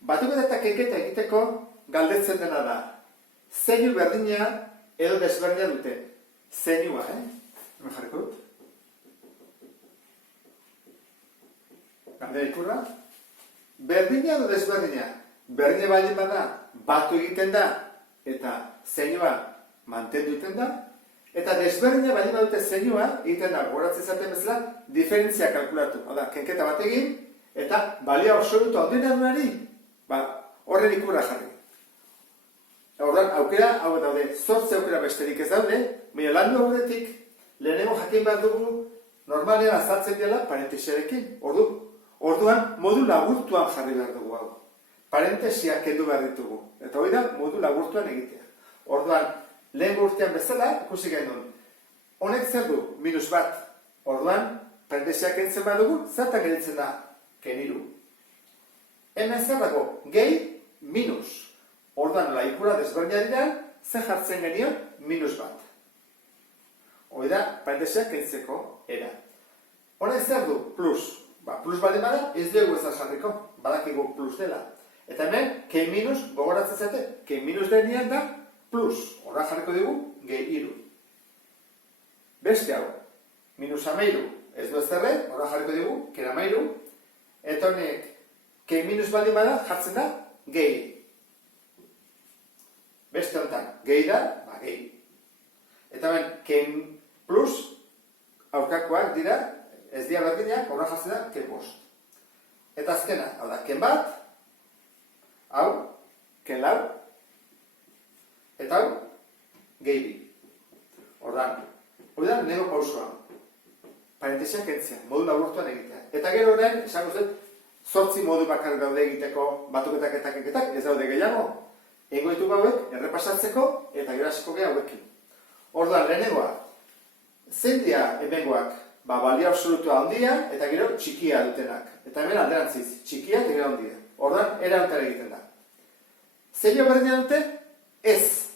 Batuketa eta kenketa egiteko galdetzen dena da. Zeinu berdina edo desberdina dute. Zeinua, hemen jarriko dut. Galdera ikurra. Berdina edo desberdina. Berdina baldin bada, batu egiten da, eta zeinua mantendu egiten da. Eta desberdina baldin badute zeinua, egiten da, goratzen zaten bezala, diferentzia kalkulatu. Hau da, kenketa bat egin, eta balio absolutu handien adunari, horren ikurra jarri. Horren, aukera, hau daude, 8 aukera besterik ez daude, baina landu aurretik, lehenengo jakin bat dugu, normalean azaltzen dela parentesiarekin. Orduan, modu laburtuan jarri behar dugu hau. Parentesiak kendu behar ditugu. Eta hori da, modu laburtuan egitea. Orduan, lehen urtean bezala, ikusi genuen. Honek zer du, -1. Orduan, parentesiak kentzen badugu, zertan geritzen da, keniru. Hemen zer dago, gehi, minus. Orduan, laikura desberdina dira, zer jartzen genion, -1. Hori da, parentesiak kentzeko era. Honek zer du, plus. Plus baldin bada, ez dugu ezan jarriko, badakigu plus dela. Eta hemen, ke minus, gogoratzen zate, ke minus denean da, plus. Horra jarriko dugu, gehi iru. Beste hau, -13, ez du ezerre, horra jarriko dugu, kera mairu. Eta honek, ke minus baldin bada, jartzen da, gehi. Beste honetan, gehi da, gehi. Eta hemen, ke plus, aurkakoak dira, ez dira berdinak, horra jartzen da, ken 5. Eta azkena, hau da, ken 1, hau, ken 4, eta hau, gehi 2. Horran, hori da, nego pausua. Parentesiak kentzea, modu laburtuan egitea. Eta gero orain, esango zen, 8 modu bakar daude egiteko batuketak eta kenketak, ez daude gehiago. Eingo ditugu hauek, errepasatzeko, eta gero hasiko gehi hauekin. Orduan, lehenengoa, zein dira hemengoak? Balio absolutua handia eta gero txikia dutenak. Eta hemen alderantziz, txikia eta gero handia. Orduan, era honetan egiten da. Zein berdina dute? Ez.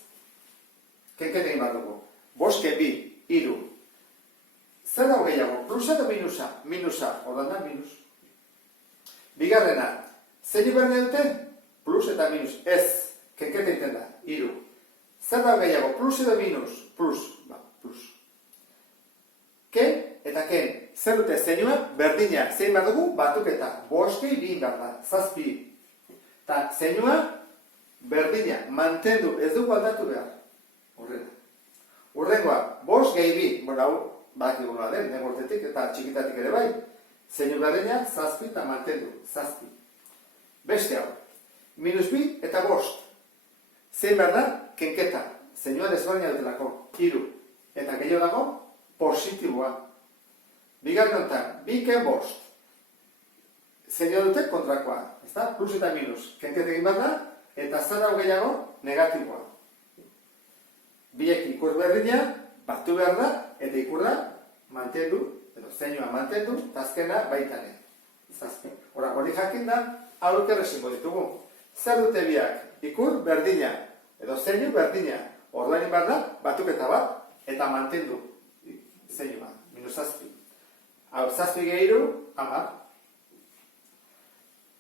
Kenket egin bat dugu. 5, 2, 3. Zer dago gehiago? Plusa eta minusa? Minusa. Orduan da, minus. Bigarrena. Zein berdina dute? Plus eta minus. Ez. Kenket egiten da. 3. Zer dago gehiago? Plus edo minus? Plus. Plus. Ken eta ken, zer dute zeinua, berdina, zein behar dugu, batuketa, 5 2 behar da, 7. Eta zeinua, berdina, mantendu, ez dugu aldatu behar. Urrengoa, 5 gehi 2, hau, badakigu nola den, negortetik eta txikitatik ere bai. Zeinu berdina, 7 eta mantendu, 7. Beste hau, -2 eta 5. Zein behar da, kenketa, zeinua desberdina dutelako, 3. Eta gehiago dago, positiboa. Bigarren honetan, 2 ken 5. Zein dute kontrakoa, ez da? Plus eta minus. Kenket egin bat da, eta zer dago gehiago, negatiboa. Biek ikur berdina, batu behar da, eta ikurra mantendu, edo zeinua mantendu, eta azkena baitane. Hori jakin da, hauek errezingo ditugu. Zer dute biak? Ikur berdina, edo zeinu berdina. Orduan behar da, batuketa bat, eta mantendu zeinua, -7. Hau, 7 gehi 3, 10.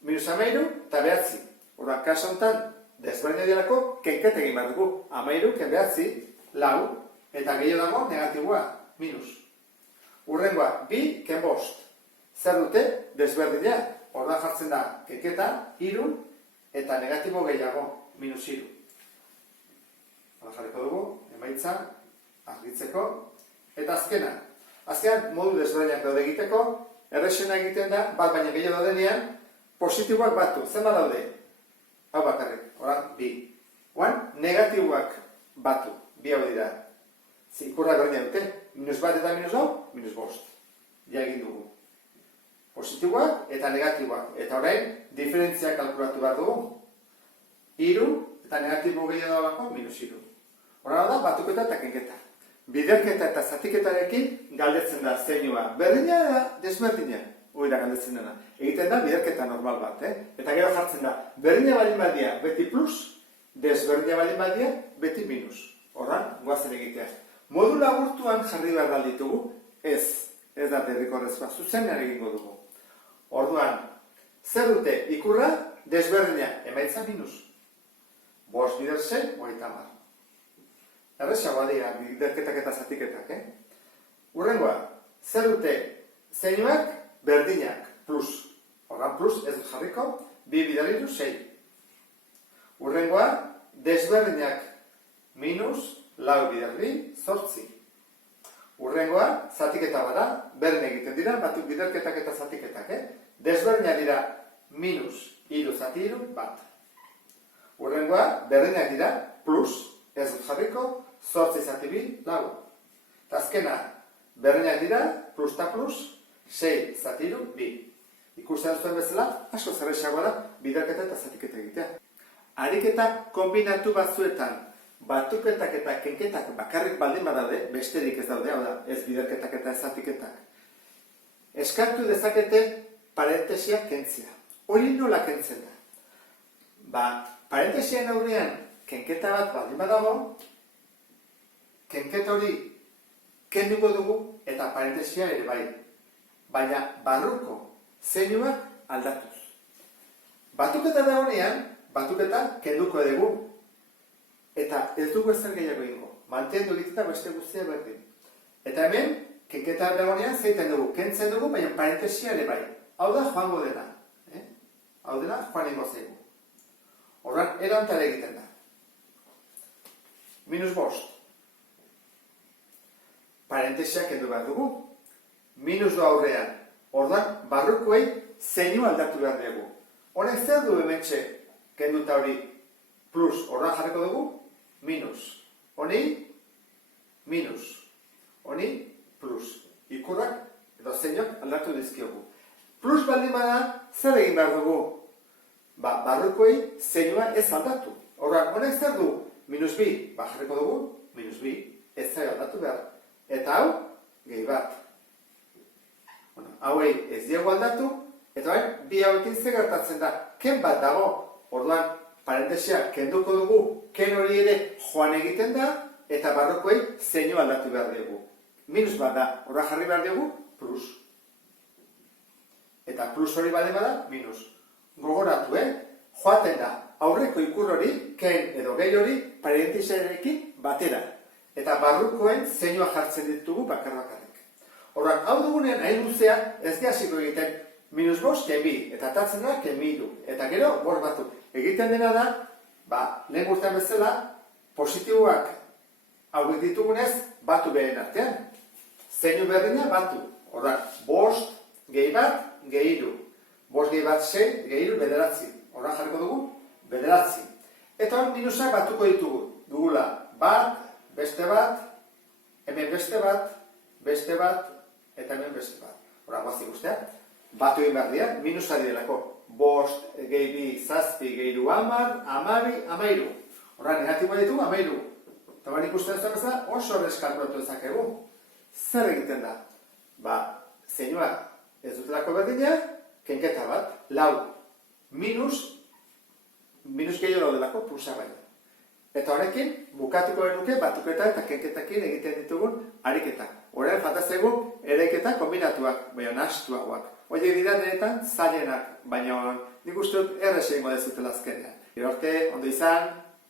-13 eta 9. Horra, kaso honetan, desberdina dialako, kenket egin behar dugu. 13, ken 9, 4, eta gehiago dago negatiboa, minus. Urrengoa, 2, ken 5. Zer dute, desberdina. Horra jartzen da, kenketa, 3, eta negatibo gehiago, -3. Horra jarriko dugu, emaitza, argitzeko, eta azkena. Azkenan, modu desberdinak daude egiteko, errexena egiten da, bat baina gehiago daudenean, positiboak batu. Zenba daude? Hau bakarrik, horan, 2. Oan, negatiboak batu, 2 hau dira. Ikurra berdina dute, -1 eta -5, Ja egin dugu. Positiboak eta negatiboak. Eta orain, diferentzia kalkulatu behar dugu. 3 eta negatibo gehiago dagoako, -3. Horan da, batuketa eta kenketa. Biderketa eta zatiketarekin galdetzen da zeinua. Berdina da, desberdina. Hori da galdetzen dena. Egiten da biderketa normal bat, Eta gero jartzen da, berdina baldin badia, beti plus, desberdina baldin badia, beti minus. Horran, guazen egitea. Modu laburtuan jarri behar ditugu, ez da derrikorrezkoa, zuzenean egingo dugu. Orduan, zer dute ikurra, desberdina emaitza minus. 5 bider 6, 30. Erresagoa dira biderketak eta zatiketak, Hurrengoa, zer dute zeinuak berdinak plus. Horran plus ez dut jarriko, 2 bider 3, 6. Hurrengoa, desberdinak minus, 4 bider 2, 8. Hurrengoa, zatiketa bada, berdin egiten dira, batuk biderketak eta zatiketak, Desberdinak dira minus, 3 zati 3, 1. Hurrengoa, berdinak dira, plus, ez dut jarriko, 8 zati 2, 4. Eta azkena, berdinak dira, plus eta plus, 6 zati 3, 2. Ikusten zuen bezala, asko zerrexagoa da, biderketa eta zatiketa egitea. Ariketa kombinatu batzuetan, batuketak eta kenketak bakarrik baldin badaude, besterik ez daude, hau da, ez biderketak eta ez zatiketak. Eskartu dezakete parentesia kentzea. Hori nola kentzen da? Parentesian aurrean kenketa bat baldin badago, kenketa hori kenduko dugu eta parentesia ere bai. Baina barruko zeinuak aldatuz. Batuketa da honean, batuketa kenduko dugu. Eta ez dugu ezer gehiago ingo. Mantendu egiteta beste guztia berdin. Eta hemen, kenketa dagoenean zeiten dugu. Kentzen dugu, baina parentesia ere bai. Hau da joango dena. Hau dena joan ingo zeigu. Horran, erantara egiten da. Minus 5. Parentesia kendu behar dugu. Minus du aurrean. Horran, barrukoei zeinu aldatu behar dugu. Honek zer du hementxe kenduta hori plus. Horran jarriko dugu. Minus. Honi, minus. Honi, plus. Ikurrak edo zeinak aldatu dizkiogu. Plus baldin bada, zer egin behar dugu? Barrukoei zeinua ez aldatu. Horrak, honek zer du? Minus 2. Jarriko dugu, minus 2. Ez zai aldatu behar. Eta hau, gehi bat. Hauei ez diago aldatu, eta hain, bi hauekin zer gertatzen da. Ken bat dago, orduan, parentesia kenduko dugu, ken hori ere joan egiten da, eta barrukoei zeinu aldatu behar dugu. Minus bat da, horra jarri behar dugu, plus. Eta plus hori bade bada, minus. Gogoratu, joaten da, aurreko ikur hori, ken edo gehi hori, parentesiarekin batera. Eta barrukoen zeinua jartzen ditugu bakar-bakarrik. Horran, hau dugunean, hain luzea, ez hasiko egiten, minus 5, ken 2, eta atatzen da, ken 2, eta gero, 5 batzuk. Egiten dena da, lehen urtean bezala, positiboak hauek ditugunez, batu beren artean. Zeinu berdina batu. Horra, 5, gehi bat, gehi 3. 5 gehi bat, 6, gehi 3, 9. Horra jarriko dugu, 9. Eta hor minusak batuko ditugu. Dugula, bat, beste bat, hemen beste bat, eta hemen beste bat. Horra, guazik ustea. Batu egin behar dira, minusa direlako. 5, gehi 2, 7, gehi 3, 10, 12, 13. Horra, negatiboa ditugu, 13. Eta ban ikusten zuen bezala, oso horrez kalkulatu dezakegu. Zer egiten da? Zeinua ez dutelako berdina, kenketa bat, 4. Minus gehi hori delako, plusa baino. Eta horrekin, bukatuko genuke, batuketa eta kenketakin egiten ditugun ariketak. Horren, fatazegu, ereiketa kombinatuak, baina nastuagoak. Oie dira denetan zailenak, baina nik uste dut errez egingo dezutela azkenean. Gero arte, ondo izan.